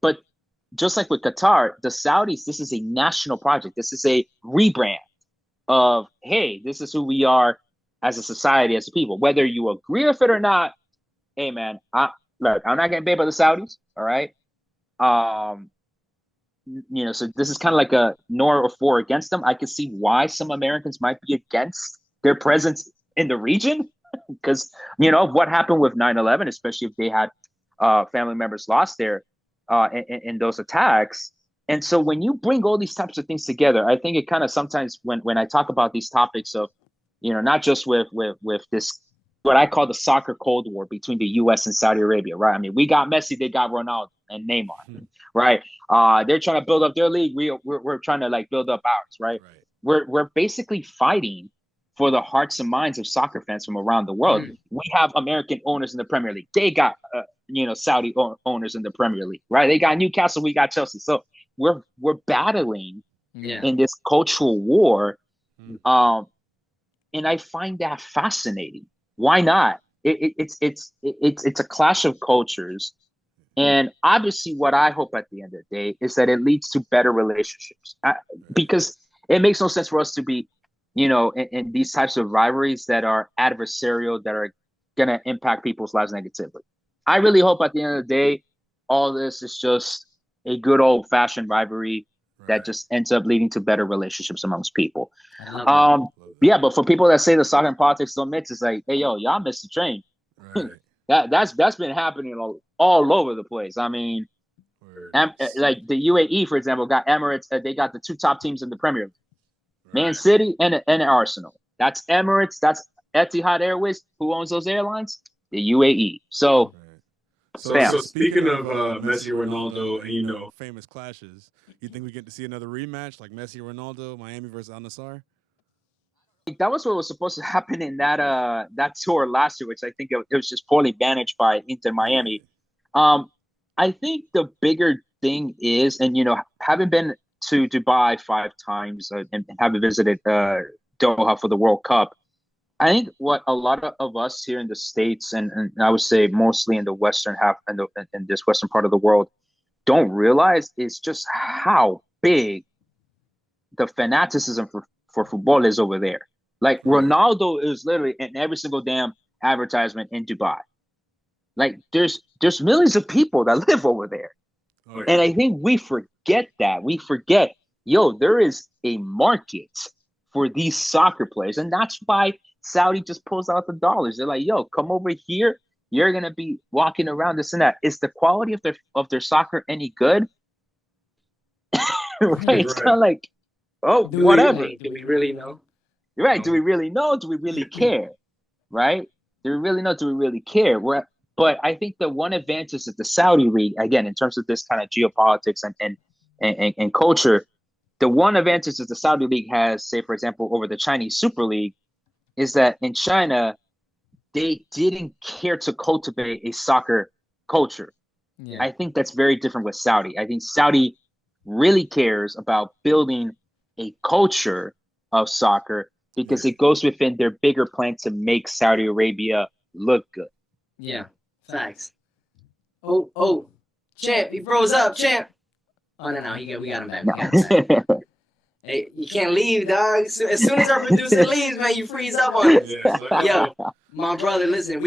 But just like with Qatar, the Saudis, this is a national project. This is a rebrand of, hey, this is who we are as a society, as a people. Whether you agree with it or not, hey, man, look, I'm not getting paid by the Saudis, all right? So this is kind of like a nor or for against them. I can see why some Americans might be against their presence in the region because, what happened with 9/11, especially if they had family members lost there in those attacks. And so when you bring all these types of things together, I think it kind of sometimes when I talk about these topics of, not just with this, what I call the soccer Cold War between the U.S. and Saudi Arabia, right? I mean, we got Messi, they got Ronaldo and Neymar, right? They're trying to build up their league. We're trying to like build up ours, right? We're basically fighting for the hearts and minds of soccer fans from around the world. We have American owners in the Premier League. They got Saudi owners in the Premier League, right? They got Newcastle, we got Chelsea. So we're battling in this cultural war, and I find that fascinating. Why not? It's a clash of cultures. And obviously what I hope at the end of the day is that it leads to better relationships, because it makes no sense for us to be, in these types of rivalries that are adversarial, that are going to impact people's lives negatively. I really hope at the end of the day, all this is just a good old fashioned rivalry that just ends up leading to better relationships amongst people. Yeah, but for people that say the soccer and politics don't mix, it's like, hey, yo, y'all missed the train. That's been happening all over the place. I mean, like the UAE, for example, got Emirates. They got the two top teams in the Premier League, Man City and Arsenal. That's Emirates. That's Etihad Airways. Who owns those airlines? The UAE. So speaking of Messi, Ronaldo, and famous clashes, you think we get to see another rematch like Messi, Ronaldo, Miami versus Al Nassr? That was what was supposed to happen in that tour last year, which I think it was just poorly managed by Inter Miami. I think the bigger thing is, and having been to Dubai 5 times and having visited Doha for the World Cup, I think what a lot of us here in the States, and I would say mostly in the Western half and in this Western part of the world, don't realize is just how big the fanaticism for football is over there. Like Ronaldo is literally in every single damn advertisement in Dubai. Like there's millions of people that live over there. And I think we forget that. We forget, there is a market for these soccer players. And that's why Saudi just pulls out the dollars. They're like, come over here. You're going to be walking around this and that. Is the quality of their soccer any good? Right? It's kind of like, whatever. Do we really know? Right. Do we really know? Do we really care? Right. Do we really know? Do we really care? But I think the one advantage that the Saudi League, again, in terms of this kind of geopolitics and culture, the one advantage that the Saudi League has, say, for example, over the Chinese Super League, is that in China, they didn't care to cultivate a soccer culture. Yeah. I think that's very different with Saudi. I think Saudi really cares about building a culture of soccer because it goes within their bigger plan to make Saudi Arabia look good. Yeah. Facts. Oh, champ, he froze up, champ. Oh no, we got him back. We got him back. Hey, you can't leave, dog. As soon as our producer leaves, man, you freeze up on us. Yo, my brother, listen,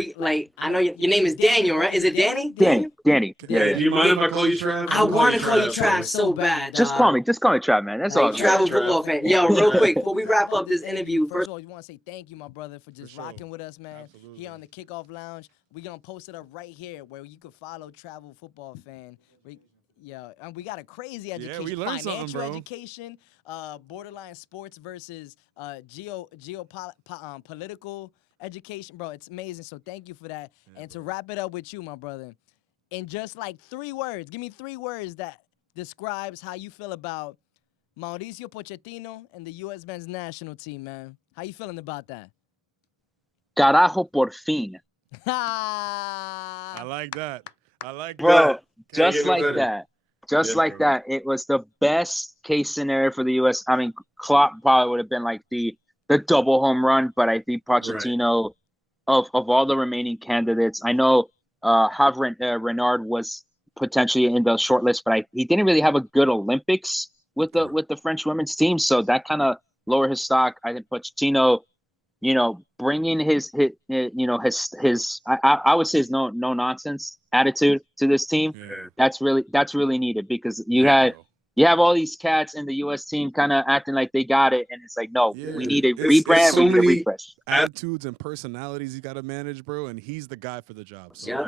I know your name is Daniel, right? Is it Danny? Danny. Yeah. Do you mind if I call you Trav? I want to call you Trav so bad. Just call me Trav, man. That's all. Travel Football Fan. Yo, real quick, before we wrap up this interview, First of all, we want to say thank you, my brother, for just rocking with us, man. Absolutely. Here on the Kickoff Lounge. We're going to post it up right here where you can follow Travel Football Fan. And we got a crazy education. we learned something, financial bro. education, borderline sports versus political education. Bro, it's amazing. So thank you for that. Yeah, and to wrap it up with you, my brother, in just like 3 words, give me 3 words that describes how you feel about Mauricio Pochettino and the U.S. men's national team, man. How you feeling about that? Carajo por fin. I like that. Bro, just like that. Just like that. It was the best case scenario for the U.S. I mean, Klopp probably would have been like the double home run, but I think Pochettino, of all the remaining candidates, I know Renard was potentially in the short list, but he didn't really have a good Olympics with the French women's team, so that kind of lowered his stock. I think Pochettino, bringing his I would say his no nonsense attitude to this team. Yeah. That's really needed because you have all these cats in the U.S. team kind of acting like they got it, and it's like, no, we need a rebrand, we need a refresh. Attitudes and personalities you got to manage, bro, and he's the guy for the job. So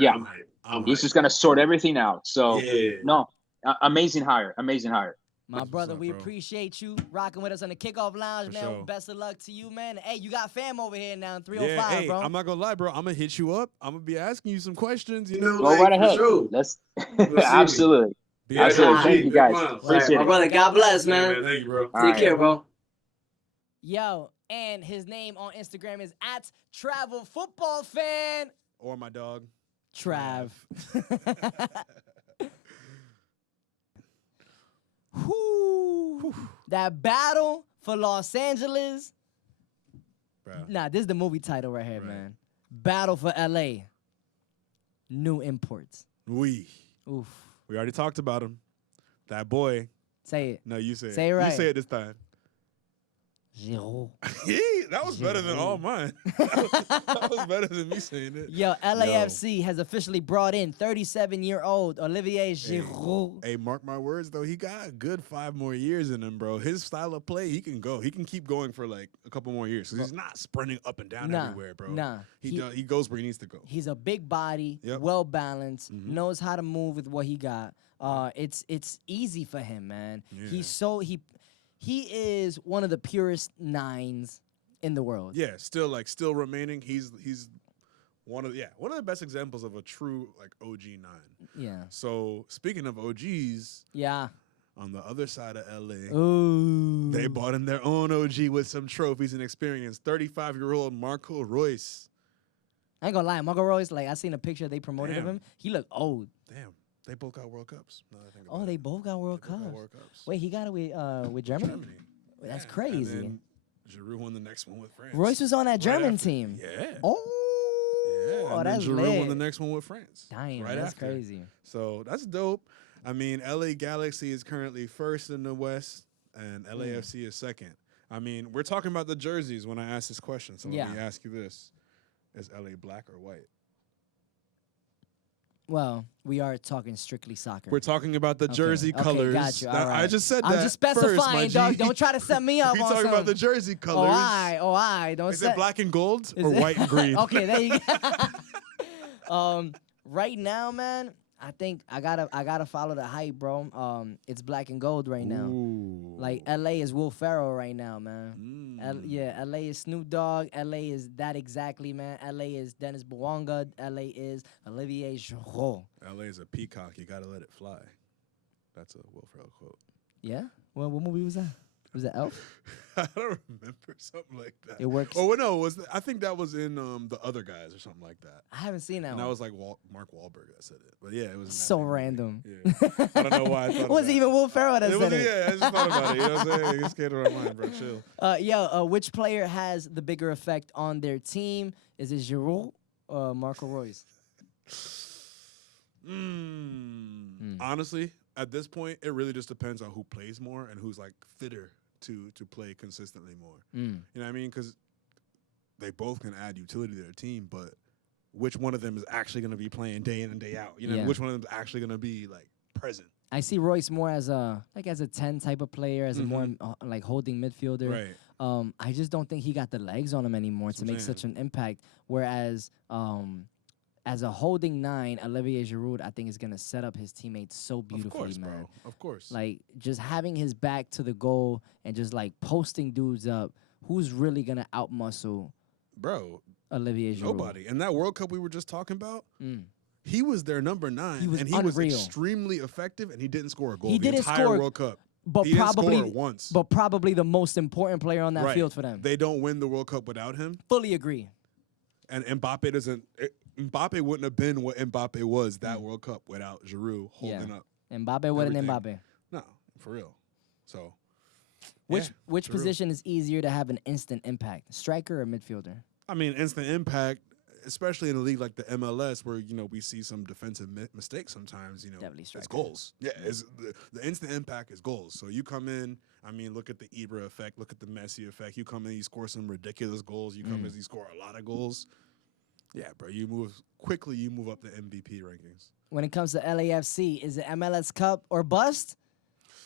He's just gonna sort everything out. So amazing hire. My brother, we appreciate you rocking with us on the Kickoff Lounge, man. Sure. Best of luck to you, man. Hey, you got fam over here now in 305, hey, bro. I'm not gonna lie, bro. I'm gonna hit you up. I'm gonna be asking you some questions. Go right ahead. Let's absolutely. Thank you guys. Appreciate my it. brother, God bless, man. Thank you, bro. Take care, bro. Yo, and his name on Instagram is @Travel Futbol Fan. Or my dog. Trav. Whew. That battle for Los Angeles. Bro. Nah, this is the movie title right here, man. Battle for LA. New imports. We Oof. already talked about him. That boy. Say it. No, you say it. Say it right. You say it this time. Giroud. That was better than all mine. That was better than me saying it. Yo, LAFC has officially brought in 37-year-old Olivier Giroud. Hey, mark my words, though. He got a good 5 more years in him, bro. His style of play, he can go. He can keep going for like a couple more years. Because he's not sprinting up and down everywhere, bro. Nah. He goes where he needs to go. He's a big body, Yep. well-balanced, knows how to move with what he got. It's easy for him, man. Yeah. He is one of the purest 9s in the world. Yeah, still remaining. He's one of the best examples of a true like OG 9. Yeah. So speaking of OGs, Yeah. on the other side of LA, Ooh. they bought in their own OG with some trophies and experience. 35-year-old Marco Reus. I ain't gonna lie, Marco Reus, like I seen a picture they promoted of him. He looked old. Damn, they both got World Cups. Now that I think Oh, about they it. both got World They both got Cups. World Cups. Wait, he got it with Germany? That's crazy. And then Giroud won the next one with France. Royce was on that German after. team. Yeah. Oh, Yeah, and that's then Giroud lit. won the next one with France. Damn, right that's after. crazy. So that's dope. I mean, LA Galaxy is currently first in the West, and LAFC is second. I mean, we're talking about the jerseys when I ask this question. So let me ask you this: is LA black or white? Well, we are talking strictly soccer. We're talking about the jersey colors. Got you. All Now, right. I just said that. I'm just specifying, first, my dog. G. Don't try to set me up We on talking some. about the jersey colors. Oh, I don't. Is it black and gold Is or it- white and green? Okay, there you go. Right now, man, I think I gotta follow the hype, bro. It's black and gold right now. Ooh. Like LA is Will Ferrell right now, man. Yeah, LA is Snoop Dogg. LA is that exactly, man. LA is Dennis Bouanga. LA is Olivier Giroud. LA is a peacock. You gotta let it fly. That's a Will Ferrell quote. Yeah. Well, what movie was that? Was that Elf? I don't remember something like that. It works. Oh no, I think that was in The Other Guys or something like that. I haven't seen that And one. that was like Mark Wahlberg that said it. But yeah, it was in that So same movie. random. Yeah. I don't know why I thought It wasn't of even Will Ferrell that that. said it. Yeah, I just thought about it. You know what I'm saying? It just came to my mind, bro. Chill. Which player has the bigger effect on their team? Is it Giroud or Marco Reus? Honestly, at this point, it really just depends on who plays more and who's like fitter to play consistently more. You know what I mean? Because they both can add utility to their team, but which one of them is actually going to be playing day in and day out? You know, which one of them is actually going to be like present? I see Royce more as a 10 type of player, as a more like holding midfielder. Right. I just don't think he got the legs on him anymore to make such an impact. Whereas as a holding 9, Olivier Giroud, I think is gonna set up his teammates so beautifully, man. Bro. Of course. Like just having his back to the goal and just like posting dudes up. Who's really gonna outmuscle Olivier Giroud? Nobody. And that World Cup we were just talking about, he was their number 9, He was and he unreal. was extremely effective, and he didn't score a goal He the didn't entire score, World Cup. But he didn't probably score once. But probably the most important player on that field for them. They don't win the World Cup without him. Fully agree. And Mbappe doesn't. Mbappe wouldn't have been what Mbappe was that World Cup without Giroud holding up. Mbappe wasn't everything. Mbappe. No, for real. So, Which Giroud. position is easier to have an instant impact, striker or midfielder? I mean, instant impact, especially in a league like the MLS, where we see some defensive mistakes sometimes. Definitely it's striker. goals. Yeah, it's the instant impact is goals. So you come in. I mean, look at the Ibra effect. Look at the Messi effect. You come in, you score some ridiculous goals. You come in, you score a lot of goals. Yeah, bro, you move quickly. You move up the MVP rankings. When it comes to LAFC, is it MLS Cup or bust?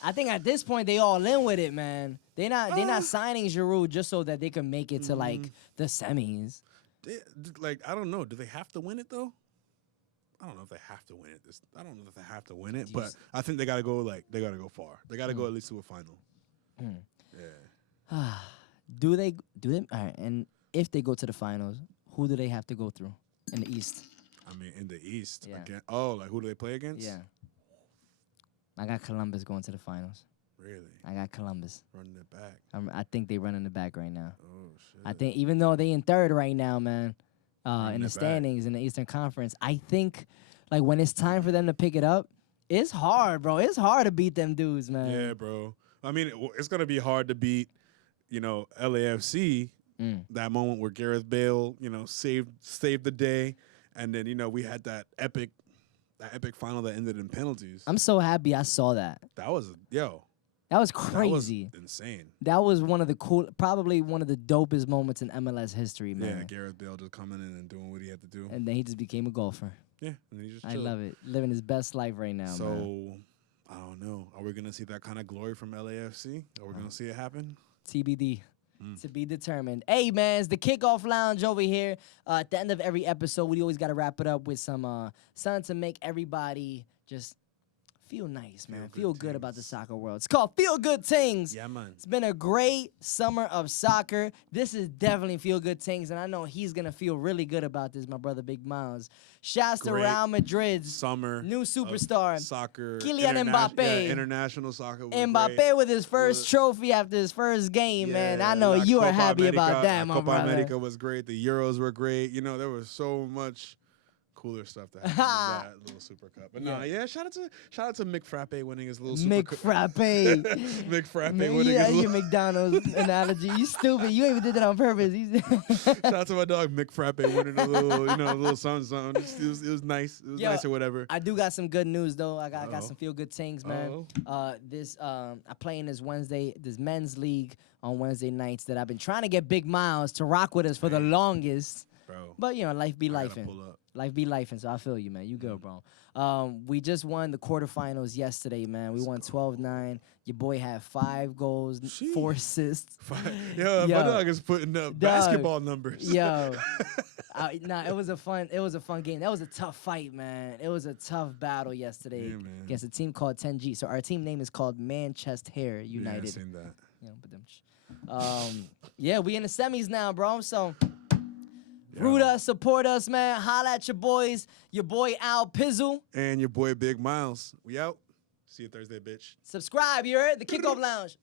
I think at this point they all in with it, man. They're not signing Giroud just so that they can make it to like the semis. I don't know. Do they have to win it though? I don't know if they have to win it. I don't know if they have to win it, but I think they gotta go far. They gotta go at least to a final. Yeah. Do they? All right, and if they go to the finals, who do they have to go through in the East? I mean, in the East, Yeah. again. Like who do they play against? Yeah. I got Columbus going to the finals. Really? I got Columbus. Running it back. I think they running the back right now. Oh shit. I think even though they in third right now, man, in the it back. standings in the Eastern Conference, I think like when it's time for them to pick it up, it's hard, bro. It's hard to beat them dudes, man. Yeah, bro. I mean, it's gonna be hard to beat, LAFC. That moment where Gareth Bale, saved the day, and then we had that epic final that ended in penalties. I'm so happy I saw that. That was That was crazy. That was insane. That was one of the probably one of the dopest moments in MLS history, man. Yeah, Gareth Bale just coming in and doing what he had to do. And then he just became a golfer. Yeah, and he just I chilled. love it. Living his best life right now, So, man. I don't know. Are we going to see that kind of glory from LAFC? Are we going to see it happen? TBD. To be determined. Hey, man, it's the Kickoff Lounge over here. At the end of every episode, we always got to wrap it up with something to make everybody just feel nice, man. Feel good about the soccer world. It's called Feel Good Things. Yeah, man. It's been a great summer of soccer. This is definitely Feel Good Things, and I know he's going to feel really good about this, my brother Big Miles. Shouts to Real Madrid's summer new superstar, soccer. Kylian Mbappe. Yeah, international soccer. Mbappe great. with his first trophy after his first game, man. I know La you are Copa happy America, about that, my Copa brother. America was great. The Euros were great. There was so much cooler stuff that happened in that little Super Cup. But shout out to Mick Frappe winning his little Super Mick Cup. Frappe. Mick Frappe winning Yeah, his your little... McDonald's analogy. You stupid. You even did that on purpose. Shout out to my dog Mick Frappe winning a little, a little something. It was nice. It was nice or whatever. I do got some good news though. I got some feel good things, man. Uh-oh. I play in this men's league on Wednesday nights that I've been trying to get Big Miles to rock with us for the longest. Bro. But life be I gotta lifing. pull up. Life be lifing, so I feel you, man. You good, bro. We just won the quarterfinals yesterday, man. We won 12-9. Your boy had 5 goals, 4 assists. My dog is putting up basketball numbers. Yo, Nah, it was a fun game. That was a tough fight, man. It was a tough battle yesterday Yeah, man. against a team called 10G. So our team name is called Manchester United. Yeah, I seen that. You know, but yeah, we in the semis now, bro. So root us, support us, man. Holla at your boys. Your boy Al Pizzle. And your boy Big Miles. We out. See you Thursday, bitch. Subscribe, you heard? The Kickoff Lounge.